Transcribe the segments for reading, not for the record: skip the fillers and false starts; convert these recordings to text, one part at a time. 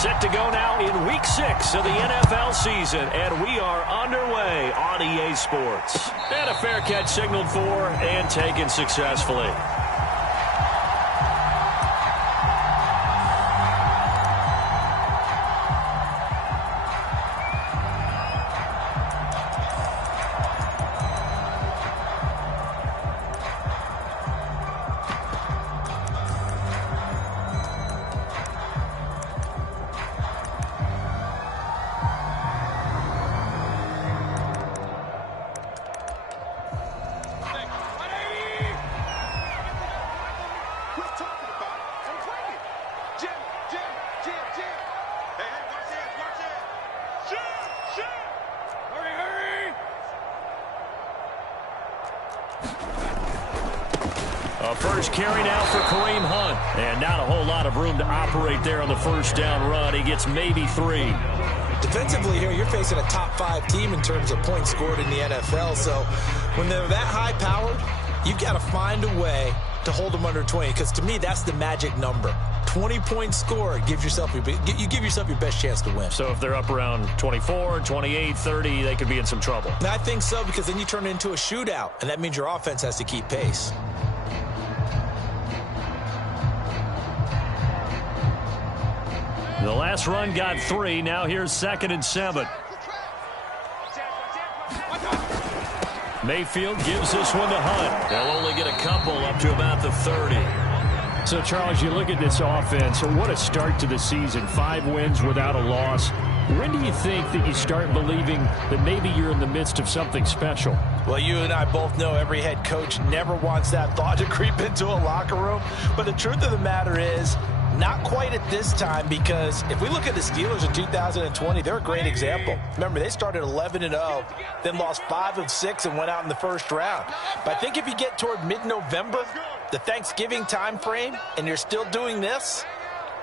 Set to go now in Week 6 of the NFL season, and we are underway on EA Sports. And a fair catch signaled for and taken successfully. First carry now for Kareem Hunt. And not a whole lot of room to operate there on the first down run. He gets maybe 3. Defensively here, you're facing a top 5 team in terms of points scored in the NFL. So when they're that high-powered, you've got to find a way to hold them under 20. Because to me, that's the magic number. 20 points scored gives yourself you give yourself your best chance to win. So if they're up around 24, 28, 30, they could be in some trouble. And I think so, because then you turn it into a shootout, and that means your offense has to keep pace. The last run got 3. Now here's 2nd and 7. Mayfield gives this one to Hunt. They'll only get a couple up to about the 30. So, Charles, you look at this offense, what a start to the season. 5 wins without a loss. When do you think that you start believing that maybe you're in the midst of something special? Well, you and I both know every head coach never wants that thought to creep into a locker room. But the truth of the matter is, not quite at this time, because if we look at the Steelers in 2020, they're a great example. Remember, they started 11-0, then lost 5 of 6 and went out in the first round. But I think if you get toward mid-November, the Thanksgiving time frame, and you're still doing this,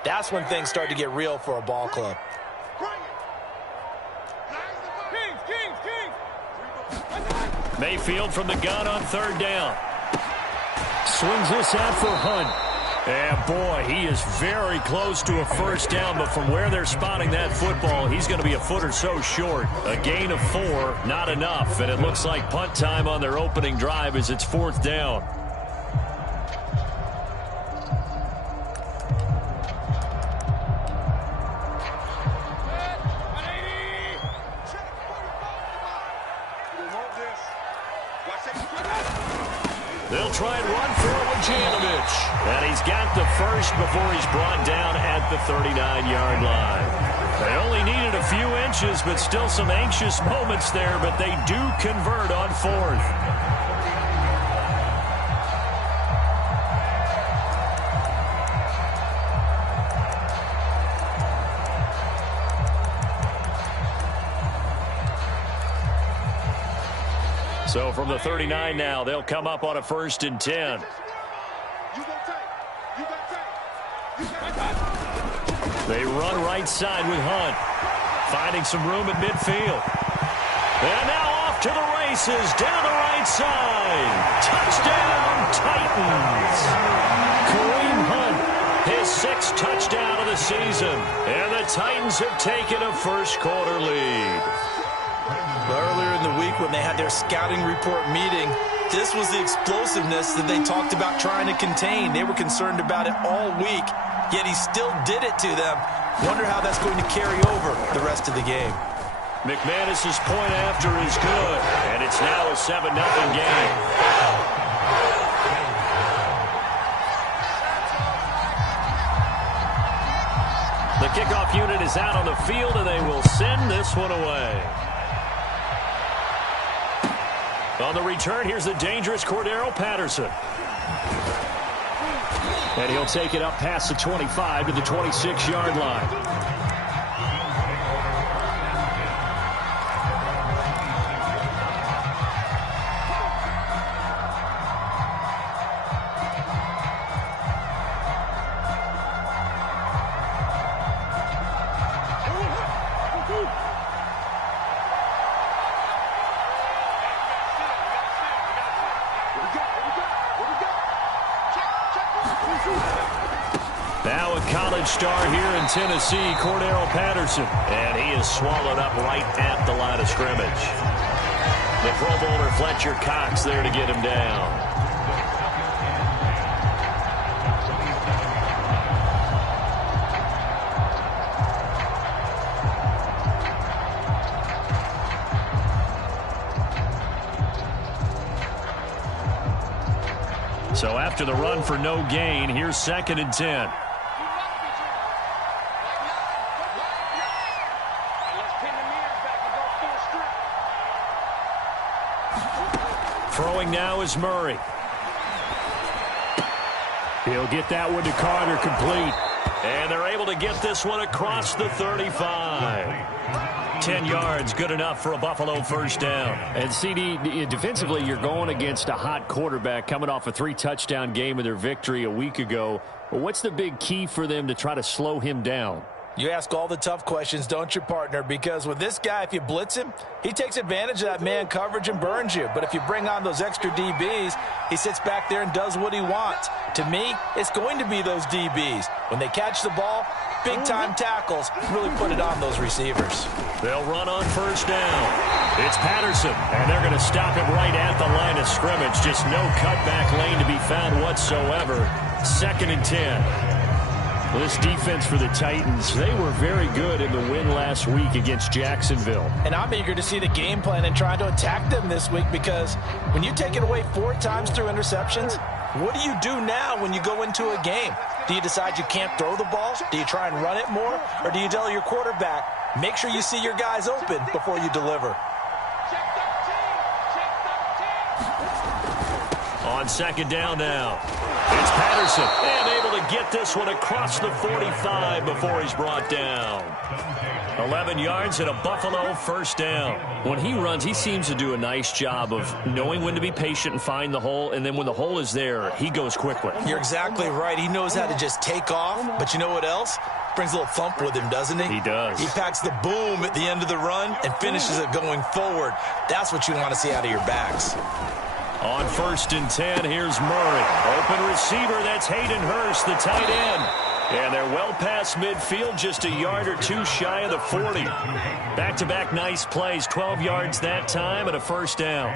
that's when things start to get real for a ball club. Mayfield from the gun on 3rd down. Swings this out for Hunt. And, boy, he is very close to a first down, but from where they're spotting that football, he's going to be a foot or so short. A gain of 4, not enough, and it looks like punt time on their opening drive as it's 4th down. They'll try and run for it with Janovich. And he's got the first before he's brought down at the 39-yard line. They only needed a few inches, but still some anxious moments there, but they do convert on 4th. So from the 39 now, they'll come up on a 1st and 10. They run right side with Hunt, finding some room at midfield. And now off to the races, down the right side. Touchdown, Titans. Kareem Hunt, his 6th touchdown of the season. And the Titans have taken a first-quarter lead. Earlier in the week when they had their scouting report meeting, this was the explosiveness that they talked about trying to contain. They were concerned about it all week, yet he still did it to them. Wonder how that's going to carry over the rest of the game. McManus's point after is good, and it's now a 7-0 game. The kickoff unit is out on the field, and they will send this one away. On the return, here's the dangerous Cordero Patterson. And he'll take it up past the 25 to the 26-yard line. Now a college star here in Tennessee, Cordero Patterson. And he is swallowed up right at the line of scrimmage. The Pro Bowler Fletcher Cox there to get him down. So after the run for no gain, here's 2nd and 10. Throwing now is Murray. He'll get that one to Carter, complete. And they're able to get this one across the 35. 10 yards, good enough for a Buffalo first down. And CD, defensively, you're going against a hot quarterback coming off a 3-touchdown game of their victory a week ago. But what's the big key for them to try to slow him down? You ask all the tough questions, don't you, partner? Because with this guy, if you blitz him, he takes advantage of that man coverage and burns you. But if you bring on those extra DBs, he sits back there and does what he wants. To me, it's going to be those DBs. When they catch the ball, big-time tackles really put it on those receivers. They'll run on first down. It's Patterson, and they're going to stop him right at the line of scrimmage. Just no cutback lane to be found whatsoever. 2nd and 10. This defense for the Titans, they were very good in the win last week against Jacksonville. And I'm eager to see the game plan and try to attack them this week, because when you take it away 4 times through interceptions, what do you do now when you go into a game? Do you decide you can't throw the ball? Do you try and run it more? Or do you tell your quarterback, make sure you see your guys open before you deliver? On 2nd down now. It's Patterson, and able to get this one across the 45 before he's brought down. 11 yards and a Buffalo first down. When he runs, he seems to do a nice job of knowing when to be patient and find the hole, and then when the hole is there, he goes quickly. You're exactly right. He knows how to just take off, but you know what else? Brings a little thump with him, doesn't he? He does. He packs the boom at the end of the run and finishes it going forward. That's what you want to see out of your backs. On 1st and 10, here's Murray. Open receiver, that's Hayden Hurst, the tight end. And they're well past midfield, just a yard or two shy of the 40. Back-to-back nice plays, 12 yards that time and a first down.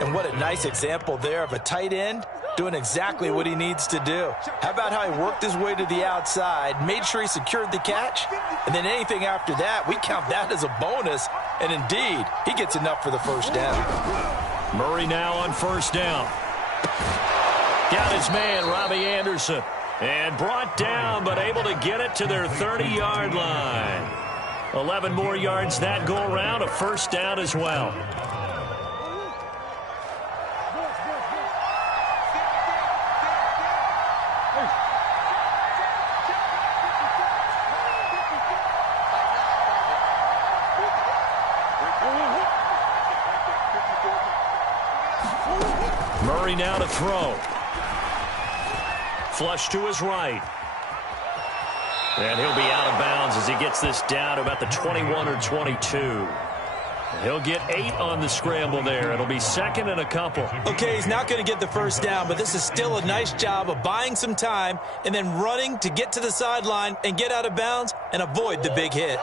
And what a nice example there of a tight end doing exactly what he needs to do. How about how he worked his way to the outside, made sure he secured the catch, and then anything after that, we count that as a bonus. And indeed, he gets enough for the first down. Murray now on first down. Got his man, Robbie Anderson. And brought down, but able to get it to their 30-yard line. 11 more yards that go around, a first down as well. Murray now to throw. Flush to his right. And he'll be out of bounds as he gets this down to about the 21 or 22. He'll get 8 on the scramble there. It'll be 2nd and a couple. Okay, he's not going to get the first down, but this is still a nice job of buying some time and then running to get to the sideline and get out of bounds and avoid the big hit.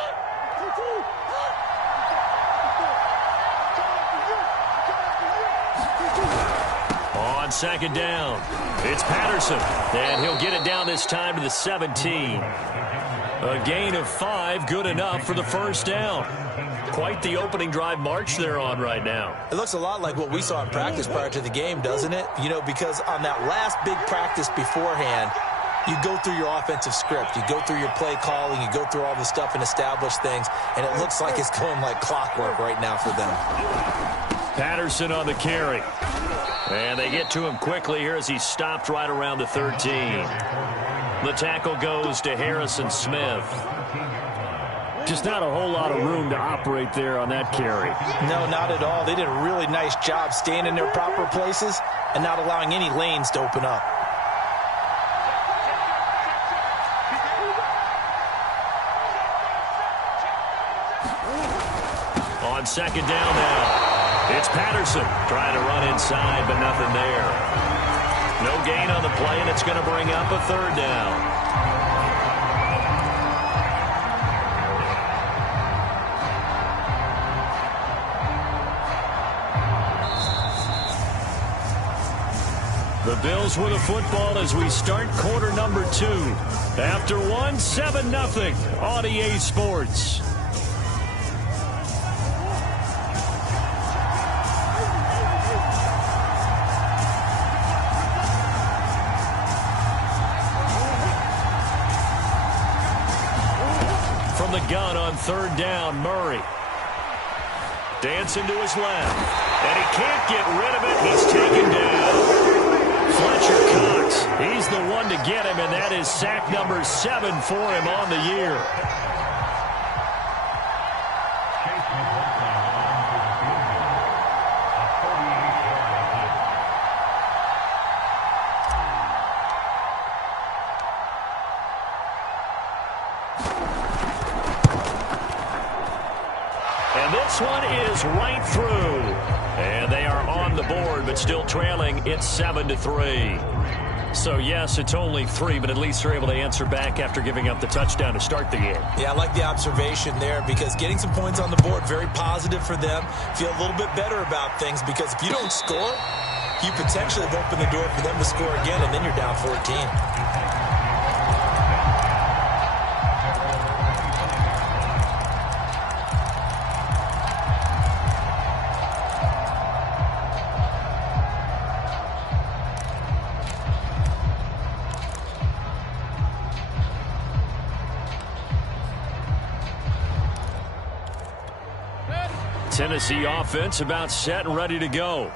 On 2nd down, it's Patterson, and he'll get it down this time to the 17. A gain of 5, good enough for the first down. Quite the opening drive march they're on right now. It looks a lot like what we saw in practice prior to the game, doesn't it? You know, because on that last big practice beforehand, you go through your offensive script, you go through your play calling, you go through all the stuff and establish things, and it looks like it's going like clockwork right now for them. Patterson on the carry. And they get to him quickly here as he's stopped right around the 13. The tackle goes to Harrison Smith. Just not a whole lot of room to operate there on that carry. No, not at all. They did a really nice job staying in their proper places and not allowing any lanes to open up. On 2nd down now. It's Patterson trying to run inside, but nothing there. No gain on the play, and it's going to bring up a 3rd down. The Bills with a football as we start quarter number 2. After 1, 7-0 on EA Sports. From the gun on 3rd down, Murray. Dancing to his left. And he can't get rid of it. He's taken down. Fletcher Cox, he's the one to get him, and that is sack number 7 for him on the year. And this one is right through. And they are on the board, but still trailing. It's 7-3. So, yes, it's only 3, but at least they're able to answer back after giving up the touchdown to start the game. Yeah, I like the observation there because getting some points on the board, very positive for them. Feel a little bit better about things because if you don't score, you potentially have opened the door for them to score again, and then you're down 14. Tennessee offense about set and ready to go.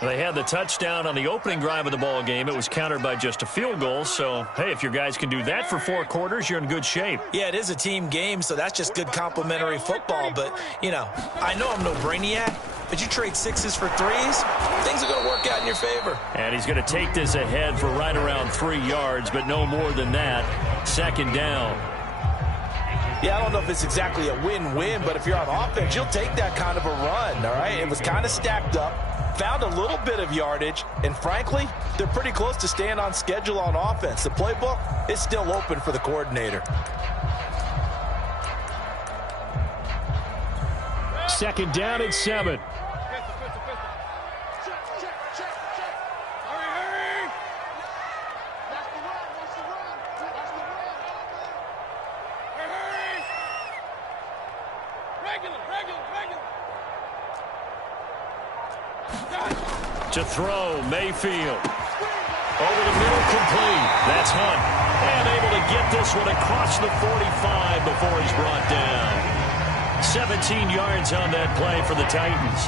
They had the touchdown on the opening drive of the ball game. It was countered by just a field goal. So, hey, if your guys can do that for 4 quarters, you're in good shape. Yeah, it is a team game, so that's just good complimentary football. But, you know, I know I'm no brainiac, but you trade 6s for 3s, things are going to work out in your favor. And he's going to take this ahead for right around 3 yards, but no more than that. 2nd down. Yeah, I don't know if it's exactly a win-win, but if you're on offense, you'll take that kind of a run, all right? It was kind of stacked up, found a little bit of yardage, and frankly, they're pretty close to staying on schedule on offense. The playbook is still open for the coordinator. 2nd down and 7. To throw, Mayfield. Over the middle, complete. That's Hunt. And able to get this one across the 45 before he's brought down. 17 yards on that play for the Titans.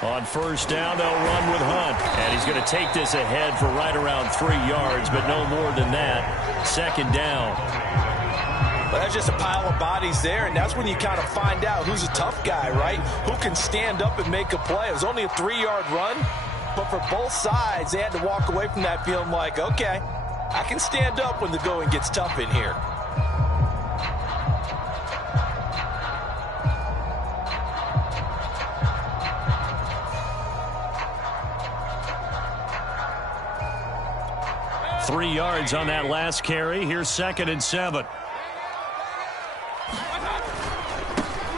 On 1st down, they'll run with Hunt. And he's going to take this ahead for right around 3 yards, but no more than that. 2nd down. But that's just a pile of bodies there, and that's when you kind of find out who's a tough guy, right? Who can stand up and make a play. It was only a 3-yard run, but for both sides, they had to walk away from that feeling like, okay, I can stand up when the going gets tough in here. Three yards on that last carry. Here's 2nd and 7.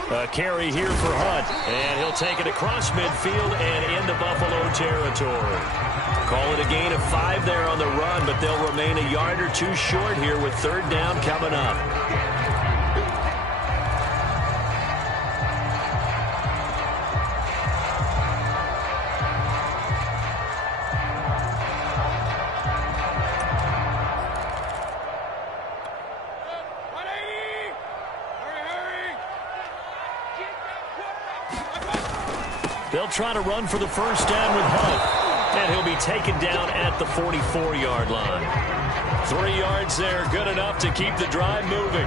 A carry here for Hunt, and he'll take it across midfield and into Buffalo territory. Call it a gain of 5 there on the run, but they'll remain a yard or 2 short here with 3rd down coming up. They'll try to run for the 1st down with Hunt. And he'll be taken down at the 44-yard line. 3 yards there, good enough to keep the drive moving.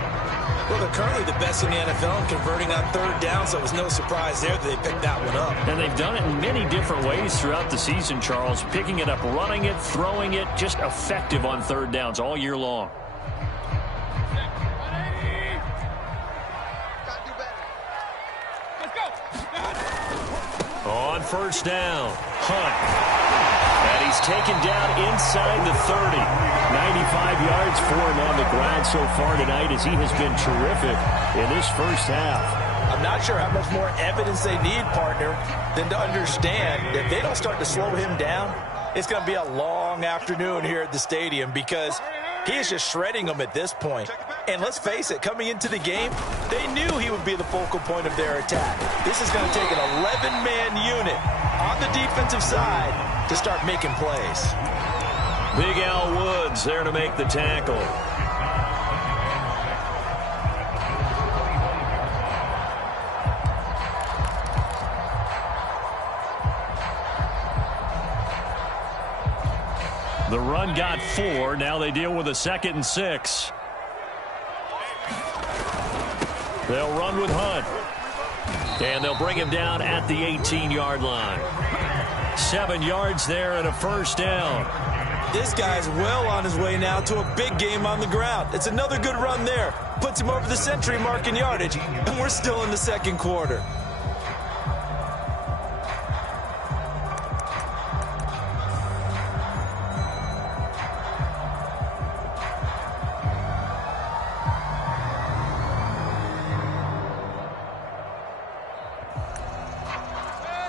Well, they're currently the best in the NFL in converting on 3rd down, so it was no surprise there that they picked that one up. And they've done it in many different ways throughout the season, Charles. Picking it up, running it, throwing it, just effective on 3rd downs all year long. first down. Hunt. And he's taken down inside the 30. 95 yards for him on the ground so far tonight as he has been terrific in this first half. I'm not sure how much more evidence they need, partner, than to understand if they don't start to slow him down, it's going to be a long afternoon here at the stadium because he is just shredding them at this point. And let's face it, coming into the game, they knew he would be the focal point of their attack. This is going to take an 11-man unit on the defensive side to start making plays. Big Al Woods there to make the tackle. The run got 4. Now they deal with a 2nd and 6. They'll run with Hunt. And they'll bring him down at the 18-yard line. 7 yards there and a first down. This guy's well on his way now to a big game on the ground. It's another good run there. Puts him over the century mark in yardage. And we're still in the second quarter.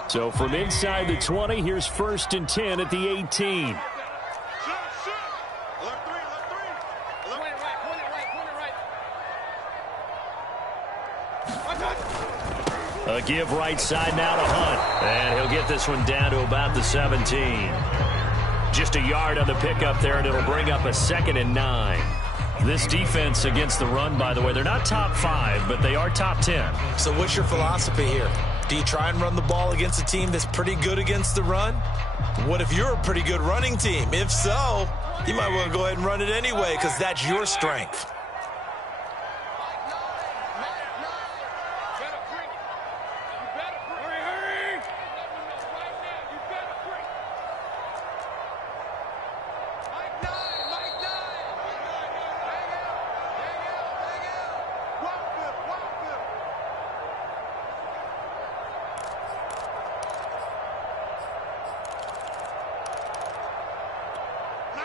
So from inside the 20, here's 1st and 10 at the 18. A give right side now to Hunt. And he'll get this one down to about the 17. Just a yard on the pickup there, and it'll bring up a 2nd and 9. This defense against the run, by the way, they're not top 5, but they are top 10. So what's your philosophy here? Do you try and run the ball against a team that's pretty good against the run? What if you're a pretty good running team? If so, you might want to go ahead and run it anyway because that's your strength.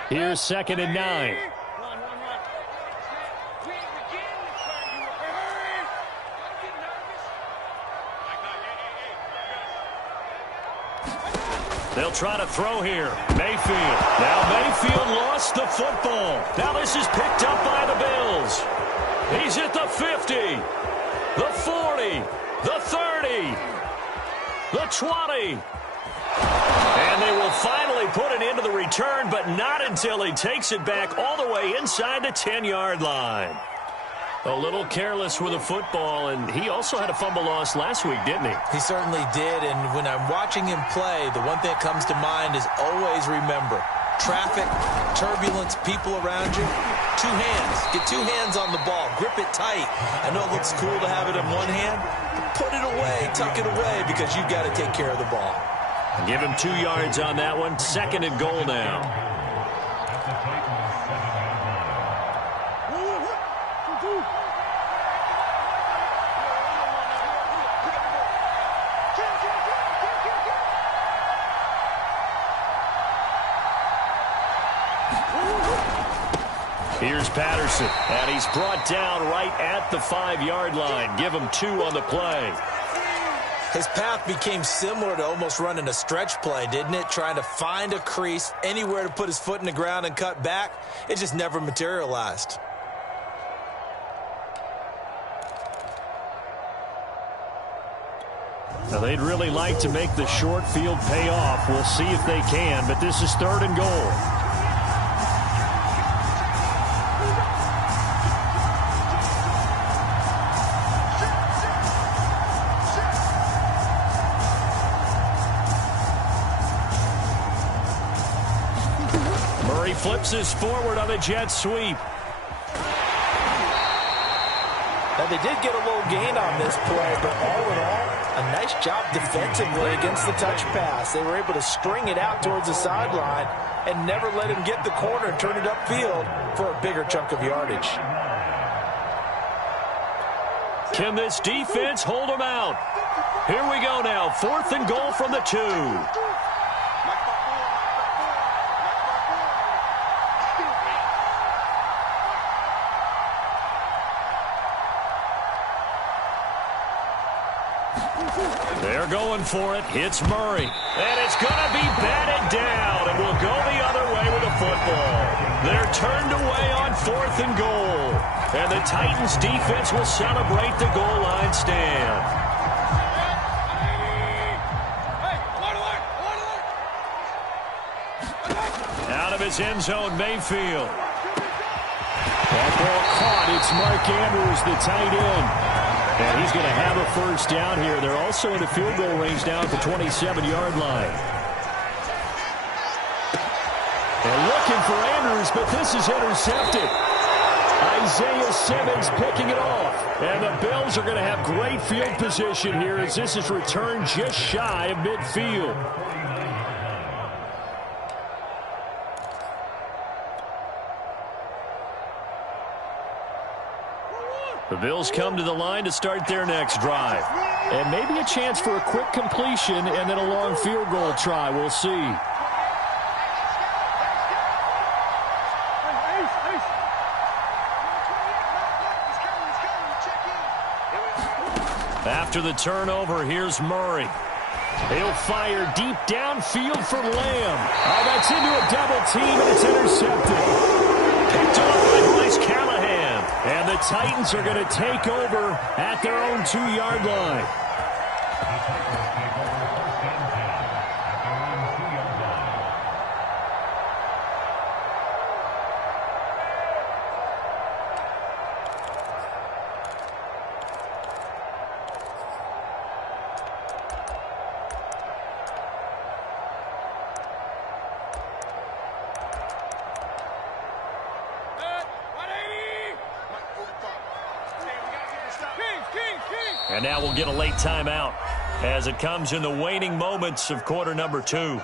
Here's 2nd and 9. They'll try to throw here. Mayfield. Now Mayfield lost the football. Now this is picked up by the Bills. He's at the 50, the 40, the 30, the 20. And they will finally put it into the return, but not until he takes it back all the way inside the 10-yard line. A little careless with the football, and he also had a fumble loss last week, didn't he? He certainly did, and when I'm watching him play, the one thing that comes to mind is always remember, traffic, turbulence, people around you, 2 hands. Get 2 hands on the ball. Grip it tight. I know it looks cool to have it in one hand, but put it away, tuck it away, because you've got to take care of the ball. Give him 2 yards on that one. 2nd and goal now. Here's Patterson, and he's brought down right at the 5-yard line. Give him 2 on the play. His path became similar to almost running a stretch play, didn't it? Trying to find a crease, anywhere to put his foot in the ground and cut back. It just never materialized. Now, they'd really like to make the short field pay off. We'll see if they can, but this is 3rd and goal. Flips us forward on the jet sweep. Now, they did get a little gain on this play, but all in all, a nice job defensively against the touch pass. They were able to string it out towards the sideline and never let him get the corner and turn it upfield for a bigger chunk of yardage. Can this defense hold them out? Here we go now. 4th and goal from the 2. They're going for it. Hits Murray. And it's going to be batted down. And will go the other way with the football. They're turned away on 4th and goal. And the Titans defense will celebrate the goal line stand. Out of his end zone, Mayfield. That ball caught. It's Mark Andrews, the tight end. And he's going to have a first down here. They're also in the field goal range now at the 27-yard line. They're looking for Andrews, but this is intercepted. Isaiah Simmons picking it off. And the Bills are going to have great field position here as this is returned just shy of midfield. The Bills come to the line to start their next drive. And maybe a chance for a quick completion and then a long field goal try. We'll see. After the turnover, here's Murray. He'll fire deep downfield for Lamb. Oh, that's into a double team, and it's intercepted. Picked off by Bryce Callahan. And the Titans are going to take over at their own 2-yard line. And now we'll get a late timeout as it comes in the waning moments of quarter number 2.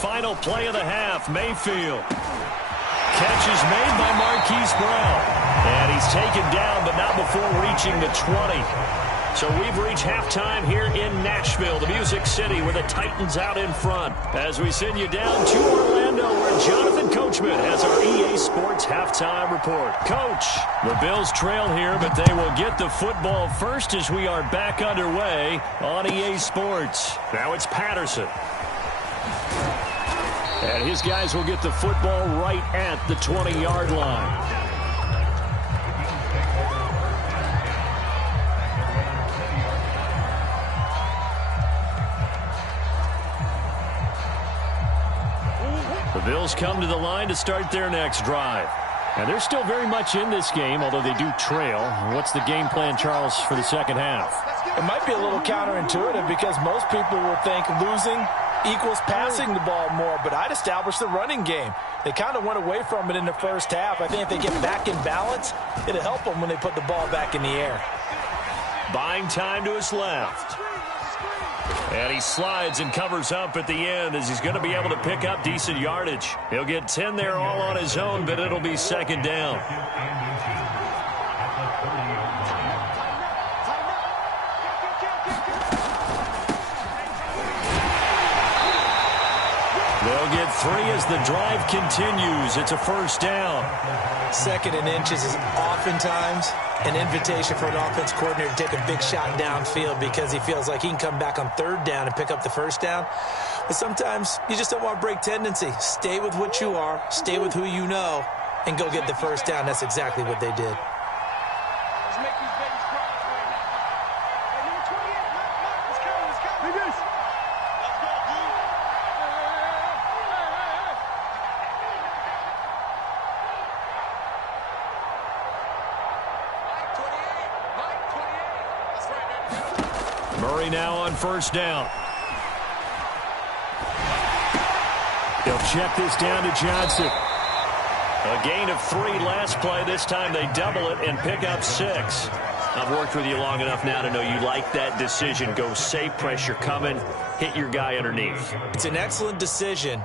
Final play of the half, Mayfield. Catch is made by Marquise Brown. And he's taken down, but not before reaching the 20. So we've reached halftime here in Nashville, the Music City, with the Titans out in front. As we send you down to Orlando, where Jonathan Coachman has our EA Sports halftime report. Coach, the Bills trail here, but they will get the football first as we are back underway on EA Sports. Now it's Patterson. And his guys will get the football right at the 20-yard line. The Bills come to the line to start their next drive. And they're still very much in this game, although they do trail. What's the game plan, Charles, for the second half? It might be a little counterintuitive because most people will think losing equals passing the ball more, but I'd establish the running game. They kind of went away from it in the first half. I think if they get back in balance, it'll help them when they put the ball back in the air. Buying time to his left. And he slides and covers up at the end as he's going to be able to pick up decent yardage. He'll get 10 there all on his own, but it'll be second down. They'll get 3 as the drive continues. It's a first down. 2nd and inches is oftentimes an invitation for an offense coordinator to take a big shot downfield because he feels like he can come back on 3rd down and pick up the first down. But sometimes you just don't want to break tendency. Stay with what you are, stay with who you know, and go get the first down. That's exactly what they did. Murray now on first down. He'll check this down to Johnson. A gain of 3 last play. This time they double it and pick up 6. Now worked with you long enough now to know you like that decision. Go safe, pressure coming, hit your guy underneath. It's an excellent decision,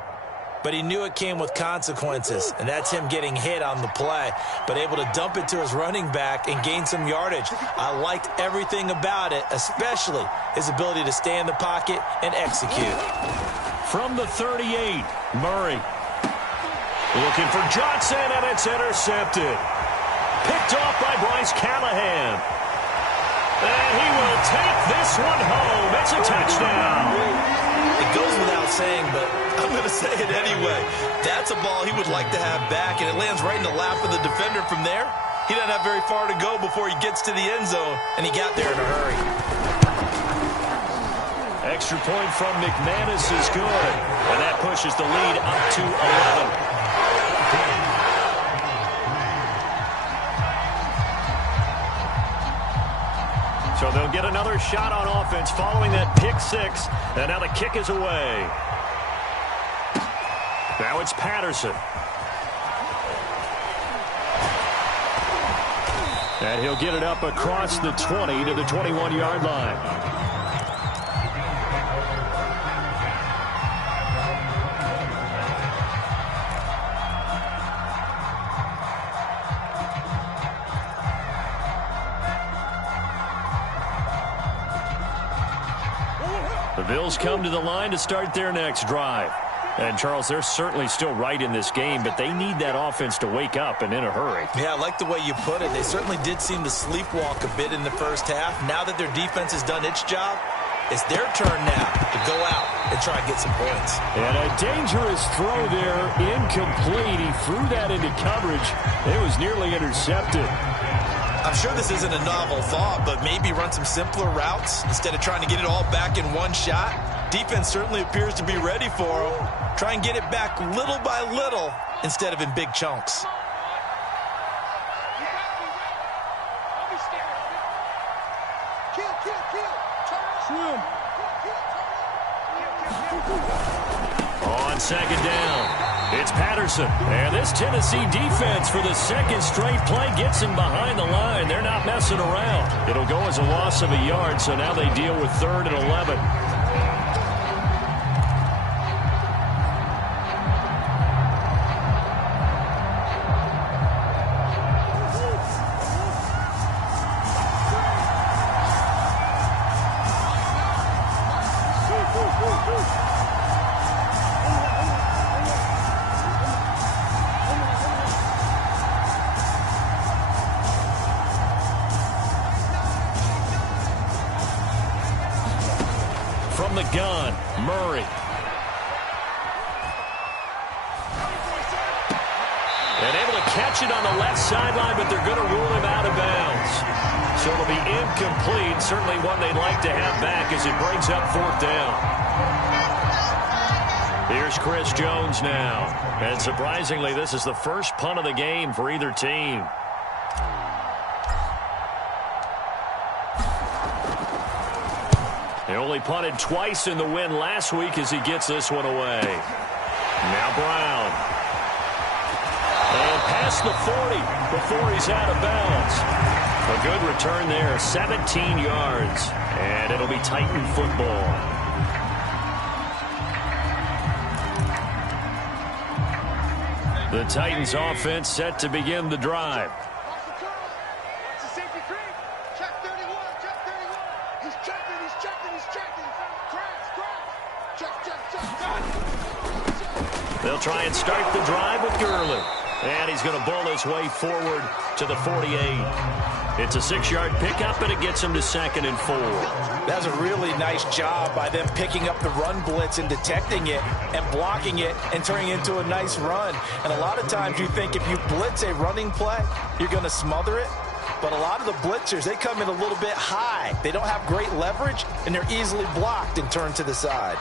but he knew it came with consequences, and that's him getting hit on the play, but able to dump it to his running back and gain some yardage. I liked everything about it, especially his ability to stay in the pocket and execute. From the 38, Murray. Looking for Johnson, and it's intercepted. Picked off by Bryce Callahan. And he will take this one home. It's a touchdown. It goes without saying, but I'm going to say it anyway. That's a ball he would like to have back, and it lands right in the lap of the defender from there. He doesn't have very far to go before he gets to the end zone, and he got there in a hurry. Extra point from McManus is good, and that pushes the lead up to 11. So they'll get another shot on offense following that pick six. And now the kick is away. Now it's Patterson. And he'll get it up across the 20 to the 21-yard line. The Bills come to the line to start their next drive. And, Charles, they're certainly still right in this game, but they need that offense to wake up and in a hurry. Yeah, I like the way you put it. They certainly did seem to sleepwalk a bit in the first half. Now that their defense has done its job, it's their turn now to go out and try and get some points. And a dangerous throw there, incomplete. He threw that into coverage. It was nearly intercepted. I'm sure this isn't a novel thought, but maybe run some simpler routes instead of trying to get it all back in one shot. Defense certainly appears to be ready for them. Try and get it back little by little instead of in big chunks. On second down, it's Patterson. And this Tennessee defense for the second straight play gets him behind the line. They're not messing around. It'll go as a loss of a yard, so now they deal with 3rd and 11. From the gun, Murray. And able to catch it on the left sideline, but they're going to rule him out of bounds. So it'll be incomplete. Certainly one they'd like to have back as it brings up 4th down. Here's Chris Jones now. And surprisingly, this is the first punt of the game for either team. They only punted twice in the win last week as he gets this one away. Now Brown. And past the 40 before he's out of bounds. A good return there, 17 yards. And it'll be Titan football. The Titans offense set to begin the drive. They'll try and start the drive with Gurley. And he's going to bull his way forward to the 48. It's a 6-yard pickup, and it gets him to 2nd and 4. That's a really nice job by them picking up the run blitz and detecting it and blocking it and turning it into a nice run. And a lot of times you think if you blitz a running play, you're going to smother it. But a lot of the blitzers, they come in a little bit high. They don't have great leverage, and they're easily blocked and turned to the side.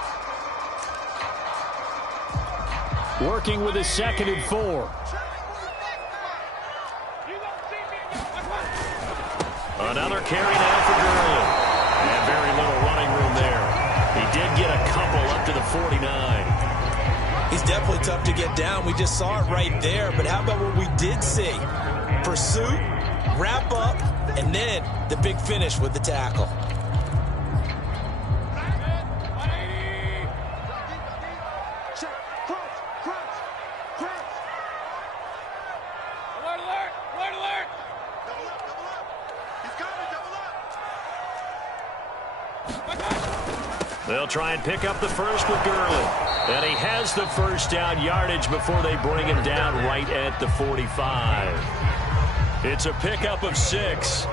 Working with his 2nd and 4. Another carry now for Gurley. And very little running room there. He did get a couple up to the 49. He's definitely tough to get down. We just saw it right there. But how about what we did see? Pursuit, wrap up, And then the big finish with the tackle. They'll try and pick up the first with Gurley. And he has the first down yardage before they bring him down right at the 45. It's a pickup of 6.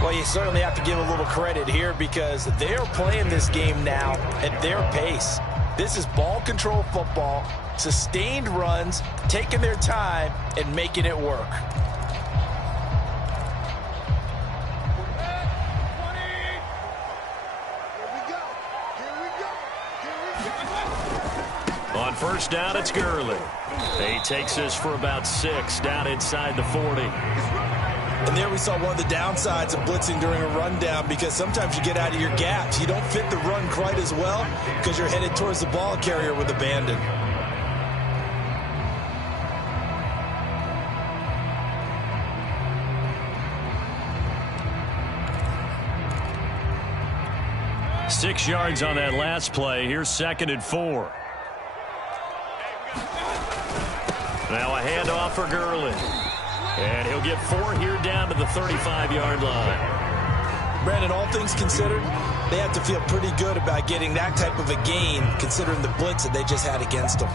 Well, you certainly have to give a little credit here because they are playing this game now at their pace. This is ball control football, sustained runs, taking their time, and making it work. On first down, it's Gurley. He takes this for about 6 down inside the 40. And there we saw one of the downsides of blitzing during a rundown because sometimes you get out of your gaps. You don't fit the run quite as well because you're headed towards the ball carrier with abandon. Six yards on that last play. Here's 2nd and 4. Now a handoff for Gurley. And he'll get 4 here down to the 35-yard line. Brandon, all things considered, they have to feel pretty good about getting that type of a gain considering the blitz that they just had against them.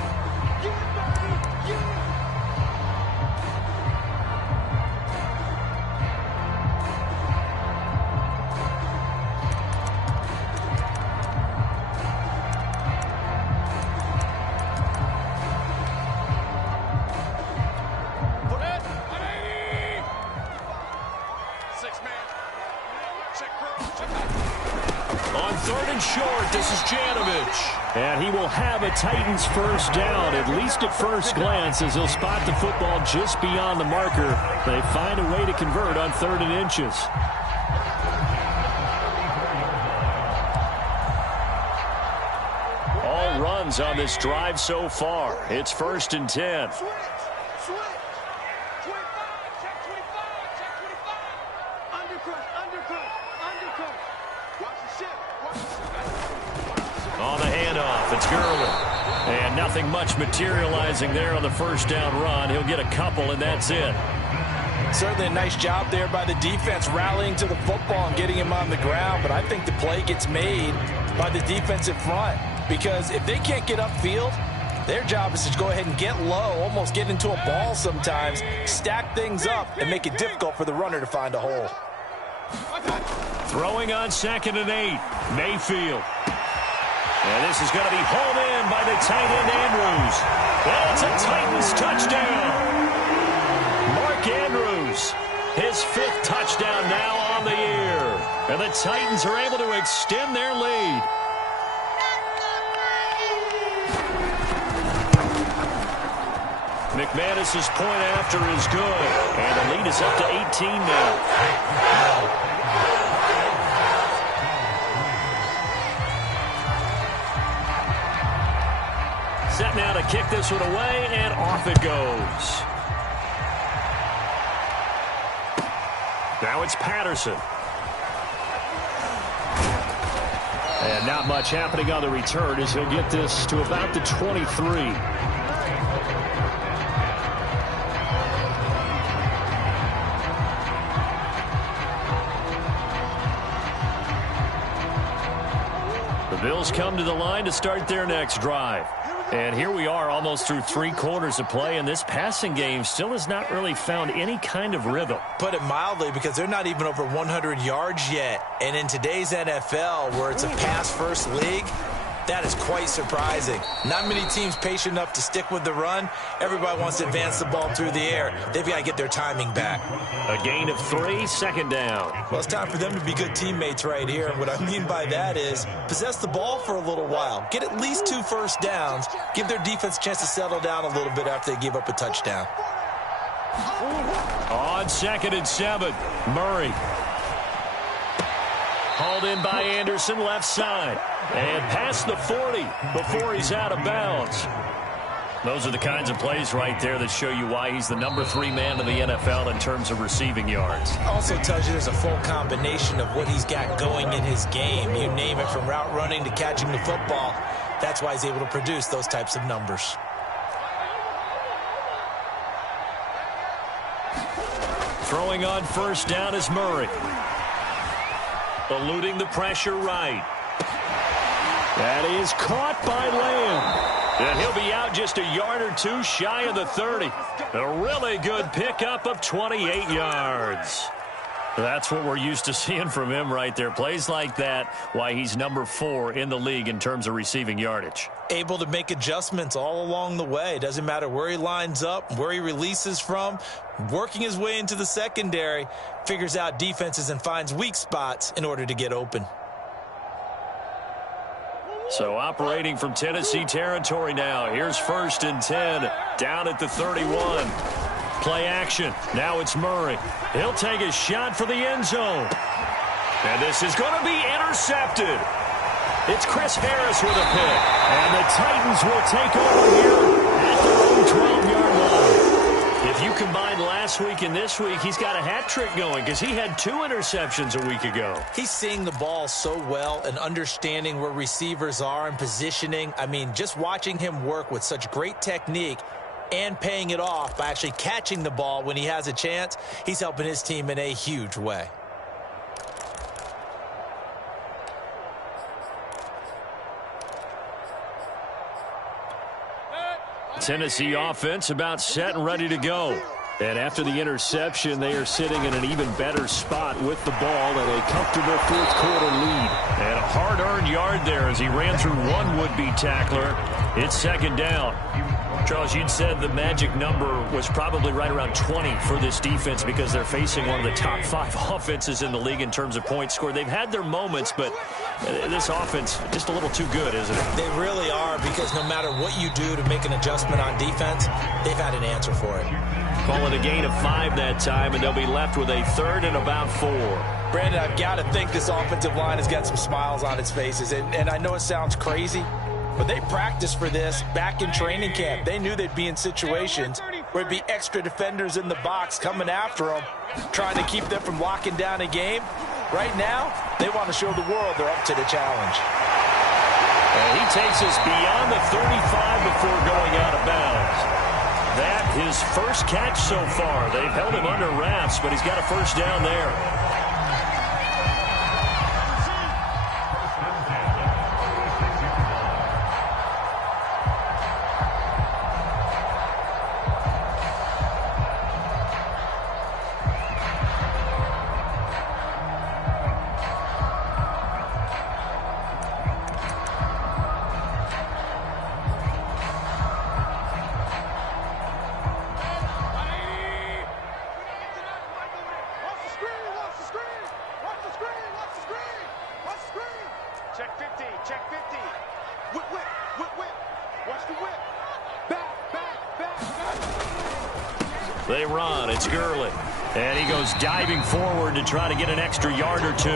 On 3rd and short, this is Janovich. And he will have a Titans first down, at least at first glance, as he'll spot the football just beyond the marker. They find a way to convert on 3rd and inches. All runs on this drive so far. It's 1st and 10. On the handoff, it's Gurley. And nothing much materializing there on the first down run. He'll get a couple, and that's it. Certainly a nice job there by the defense rallying to the football and getting him on the ground. But I think the play gets made by the defensive front. Because if they can't get upfield, their job is to go ahead and get low, almost get into a ball sometimes, stack things up, and make it difficult for the runner to find a hole. Throwing on 2nd and 8, Mayfield. And this is going to be hauled in by the tight end, Andrews. And it's a Titans touchdown. Mark Andrews, his 5th touchdown now on the year. And the Titans are able to extend their lead. McManus's point after is good. And the lead is up to 18 now. Set now to kick this one away, and off it goes. Now it's Patterson. And not much happening on the return as he'll get this to about the 23. The Bills come to the line to start their next drive. And here we are almost through 3 quarters of play, and this passing game still has not really found any kind of rhythm. Put it mildly, because they're not even over 100 yards yet. And in today's NFL, where it's a pass-first league, that is quite surprising. Not many teams patient enough to stick with the run. Everybody wants to advance the ball through the air. They've got to get their timing back. A gain of 3, 2nd down. Well, it's time for them to be good teammates right here. And what I mean by that is possess the ball for a little while. Get at least 2 first downs. Give their defense a chance to settle down a little bit after they give up a touchdown. On 2nd and 7, Murray. Hauled in by Anderson, left side. And past the 40 before he's out of bounds. Those are the kinds of plays right there that show you why he's the #3 man in the NFL in terms of receiving yards. Also tells you there's a full combination of what he's got going in his game. You name it, from route running to catching the football. That's why he's able to produce those types of numbers. Throwing on first down is Murray. Eluding the pressure right. That is caught by Lamb. And he'll be out just a yard or two shy of the 30. A really good pickup of 28 yards. That's what we're used to seeing from him right there. Plays like that, why he's #4 in the league in terms of receiving yardage. Able to make adjustments all along the way. Doesn't matter where he lines up, where he releases from. Working his way into the secondary. Figures out defenses and finds weak spots in order to get open. So operating from Tennessee territory now. Here's 1st and 10 down at the 31. Play action. Now it's Murray. He'll take a shot for the end zone. And this is going to be intercepted. It's Chris Harris with a pick. And the Titans will take over here at their own 12-yard line. If you combine last week and this week, he's got a hat trick going because he had 2 interceptions a week ago. He's seeing the ball so well and understanding where receivers are and positioning. I mean, just watching him work with such great technique and paying it off by actually catching the ball when he has a chance, he's helping his team in a huge way. Tennessee offense about set and ready to go. And after the interception, they are sitting in an even better spot with the ball and a comfortable 4th quarter lead. And a hard-earned yard there as he ran through one would-be tackler. It's 2nd down. Charles, you'd said the magic number was probably right around 20 for this defense because they're facing one of the top 5 offenses in the league in terms of points scored. They've had their moments, but this offense just a little too good, isn't it? They really are, because no matter what you do to make an adjustment on defense, they've had an answer for it. Call it a gain of 5 that time, and they'll be left with a 3rd and about 4. Brandon, I've got to think this offensive line has got some smiles on its faces, and I know it sounds crazy, but they practiced for this back in training camp. They knew they'd be in situations where it'd be extra defenders in the box coming after them, trying to keep them from locking down a game. Right now, they want to show the world they're up to the challenge. And he takes us beyond the 35 before going out of bounds. That his first catch so far. They've held him under wraps, but he's got a 1st down there. They run. It's Gurley. And he goes diving forward to try to get an extra yard or 2.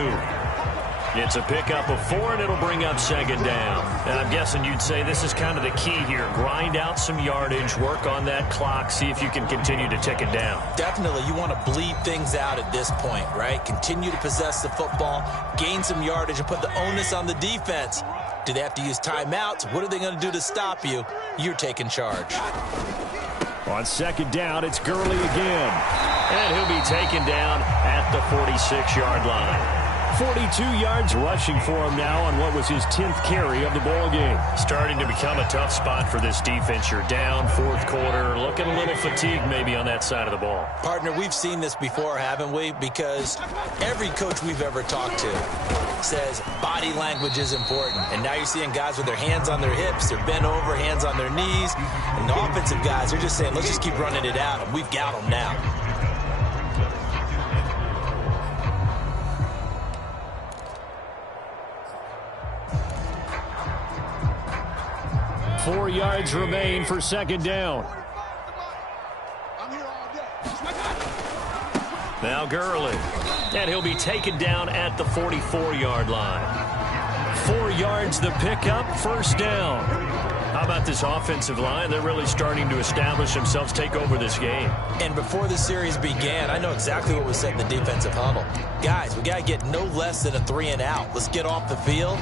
It's a pickup of 4, and it'll bring up 2nd down. And I'm guessing you'd say this is kind of the key here. Grind out some yardage, work on that clock, see if you can continue to tick it down. Definitely. You want to bleed things out at this point, right? Continue to possess the football, gain some yardage, and put the onus on the defense. Do they have to use timeouts? What are they going to do to stop you? You're taking charge. On 2nd down, it's Gurley again. And he'll be taken down at the 46-yard line. 42 yards rushing for him now on what was his 10th carry of the ball game. Starting to become a tough spot for this defense. You're down 4th quarter, looking a little fatigued maybe on that side of the ball. Partner, we've seen this before, haven't we? Because every coach we've ever talked to says body language is important. And now you're seeing guys with their hands on their hips, they're bent over, hands on their knees. And the offensive guys, they're just saying, let's just keep running it out, and we've got them now. Four yards remain for 2nd down. Now Gurley. And he'll be taken down at the 44-yard line. 4 yards the pickup, 1st down. How about this offensive line? They're really starting to establish themselves, take over this game. And before the series began, I know exactly what was said in the defensive huddle. Guys, we got to get no less than a 3-and-out. Let's get off the field.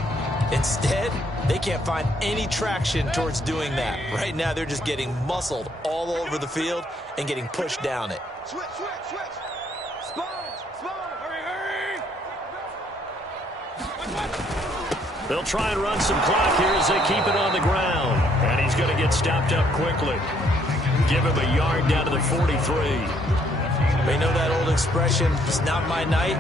Instead, they can't find any traction towards doing that. Right now, they're just getting muscled all over the field and getting pushed down it. Switch. Spawn. Hurry. They'll try and run some clock here as they keep it on the ground. And he's going to get stopped up quickly. Give him a yard down to the 43. They know that old expression, it's not my night.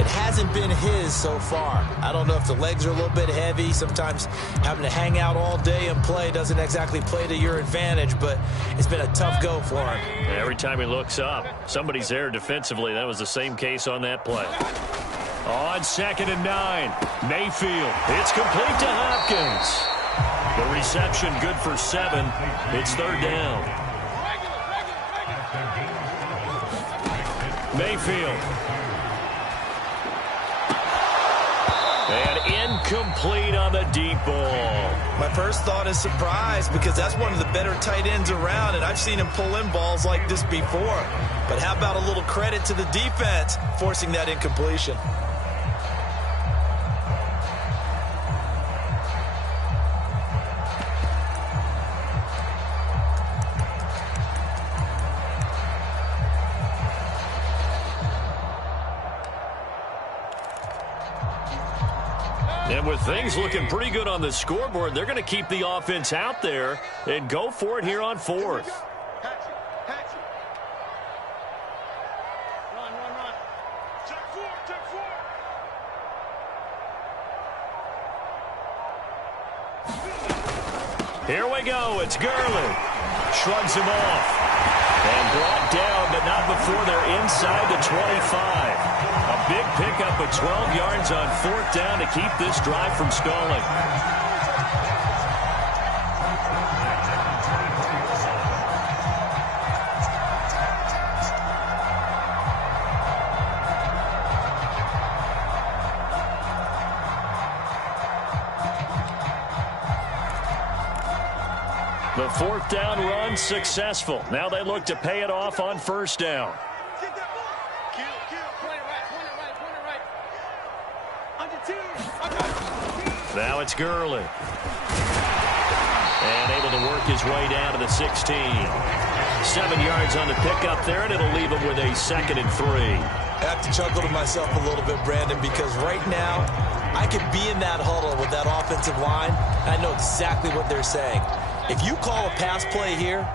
It hasn't been his so far. I don't know if the legs are a little bit heavy. Sometimes having to hang out all day and play doesn't exactly play to your advantage, but it's been a tough go for him. Every time he looks up, somebody's there defensively. That was the same case on that play. On 2nd and 9, Mayfield. It's complete to Hopkins. The reception good for 7. It's 3rd down. Mayfield. And incomplete on the deep ball. My first thought is surprise because that's one of the better tight ends around, and I've seen him pull in balls like this before. But how about a little credit to the defense forcing that incompletion? And with things looking pretty good on the scoreboard, they're going to keep the offense out there and go for it here on 4th. Hatch it. Run. Check 4. Here we go. It's Gurley. Shrugs him off. And brought down, but not before they're inside the 25. A big pickup of 12 yards on 4th down to keep this drive from stalling. The 4th down run successful. Now they look to pay it off on 1st down. Get that ball. Kill. Point it right. Under 2. Now it's Gurley. And able to work his way down to the 16. 7 yards on the pickup there, and it'll leave him with a 2nd and 3. I have to chuckle to myself a little bit, Brandon, because right now I could be in that huddle with that offensive line. I know exactly what they're saying. If you call a pass play here,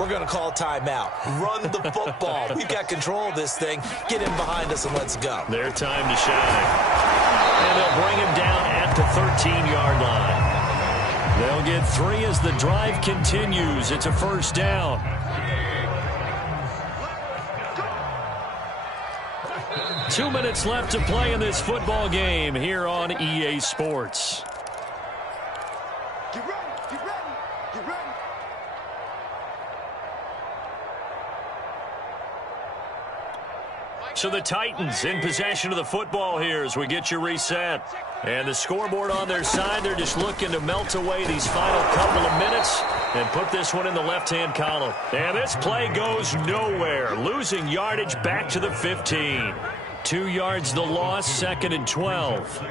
we're going to call a timeout. Run the football. We've got control of this thing. Get in behind us and let's go. Their time to shine. And they'll bring him down at the 13-yard line. They'll get 3 as the drive continues. It's a 1st down. Two minutes left to play in this football game here on EA Sports. Get ready. So the Titans in possession of the football here as we get you reset. And the scoreboard on their side, they're just looking to melt away these final couple of minutes and put this one in the left-hand column. And this play goes nowhere, losing yardage back to the 15. 2 yards the loss, 2nd and 12.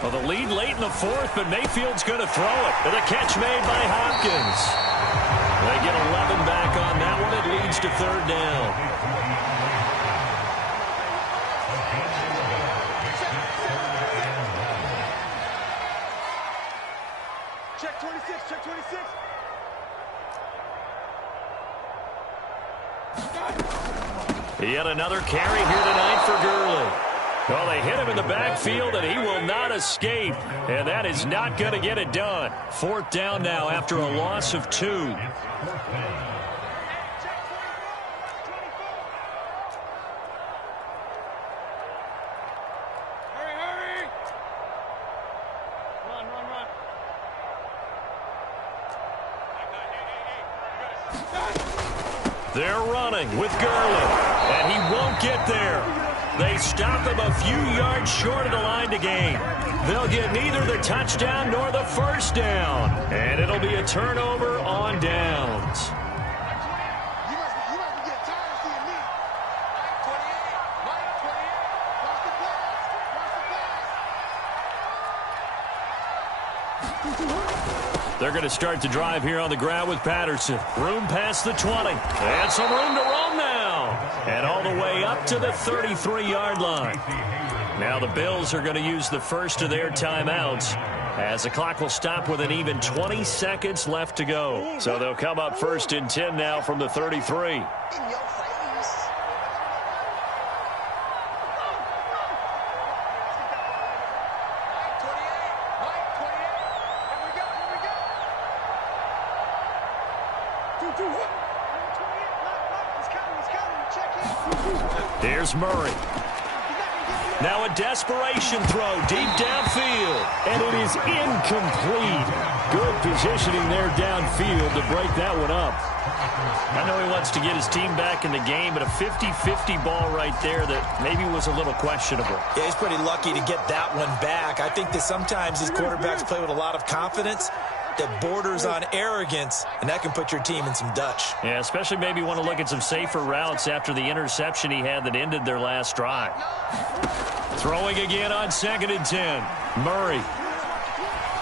Well, the lead late in the 4th, but Mayfield's going to throw it. And the catch made by Hopkins. They get 11 back on that one. It leads to 3rd down. Check 26. Yet another carry here tonight for Gurley. Well, they hit him in the backfield, and he will not escape. And that is not going to get it done. 4th down now after a loss of 2. Hurry. Run. They're running with Gurley, and he won't get there. They stop him a few yards short of the line to gain. They'll get neither the touchdown nor the first down, and it'll be a turnover on downs. They're going to start the drive here on the ground with Patterson. Room past the 20. And some room to roam now. And all the way up to the 33-yard line. Now the Bills are going to use the first of their timeouts, as the clock will stop with an even 20 seconds left to go. So they'll come up 1st and 10 now from the 33. Here's Murray. Now a desperation throw deep downfield. And it is incomplete. Good positioning there downfield to break that one up. I know he wants to get his team back in the game, but a 50-50 ball right there that maybe was a little questionable. Yeah, he's pretty lucky to get that one back. I think that sometimes these quarterbacks play with a lot of confidence that borders on arrogance, and that can put your team in some Dutch. Yeah, especially maybe want to look at some safer routes after the interception he had that ended their last drive. Throwing again on 2nd and 10. Murray.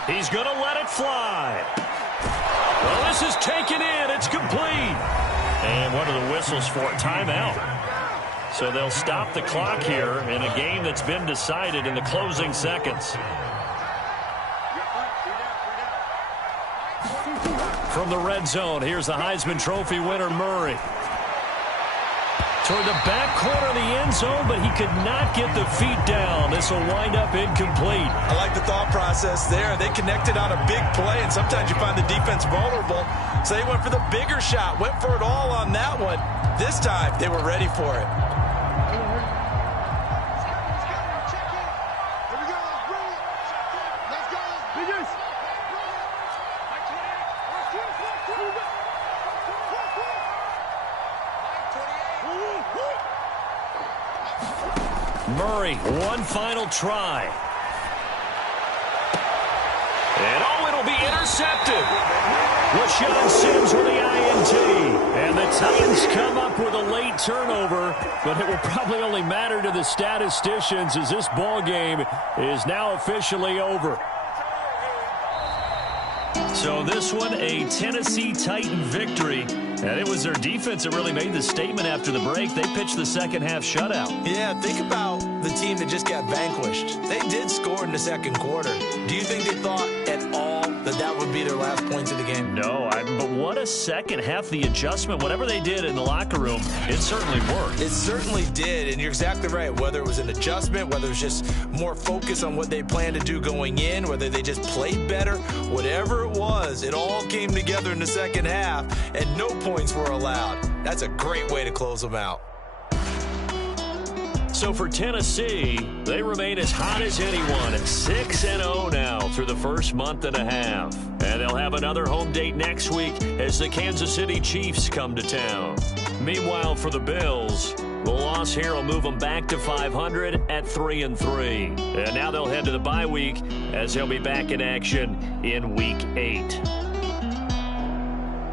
He's going to let it fly. Well, this is taken in. It's complete. And what are the whistles for? Timeout. So they'll stop the clock here in a game that's been decided in the closing seconds. From the red zone, here's the Heisman Trophy winner, Murray. Toward the back corner of the end zone, but he could not get the feet down. This will wind up incomplete. I like the thought process there. They connected on a big play, and sometimes you find the defense vulnerable. So they went for the bigger shot, went for it all on that one. This time, they were ready for it. Murray, one final try. And oh, it'll be intercepted. LaShawn Sims with the INT. And the Titans come up with a late turnover, but it will probably only matter to the statisticians as this ball game is now officially over. So this one, a Tennessee Titan victory. And it was their defense that really made the statement after the break. They pitched the second half shutout. Yeah, think about the team that just got vanquished. They did score in the second quarter. Do you think they thought at all that that would be their last points of the game? No, but what a second half. The adjustment, whatever they did in the locker room, it certainly worked. It certainly did, and you're exactly right. Whether it was an adjustment, whether it was just more focus on what they planned to do going in, whether they just played better, whatever it was, it all came together in the second half, and no points were allowed. That's a great way to close them out. So for Tennessee, they remain as hot as anyone at 6-0 now through the first month and a half. And they'll have another home date next week as the Kansas City Chiefs come to town. Meanwhile, for the Bills, the loss here will move them back to 500 at 3-3. And now they'll head to the bye week as they'll be back in action in Week 8.